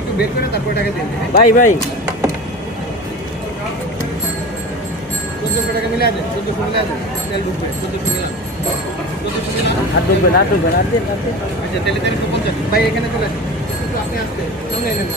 একটু বের করে তারপর টাকা দিন ভাই ভাই 1400 টাকা মিলে আছে 1400 মিলে আছে তেল ঢুকবে 1400 মিলাম 1400 মিলাম আর ঢুকবে না ঢুকবে না দিন আচ্ছা তেলে 350 ভাই এখানে চলে আসুন আপনি আসতে সামনে এলেন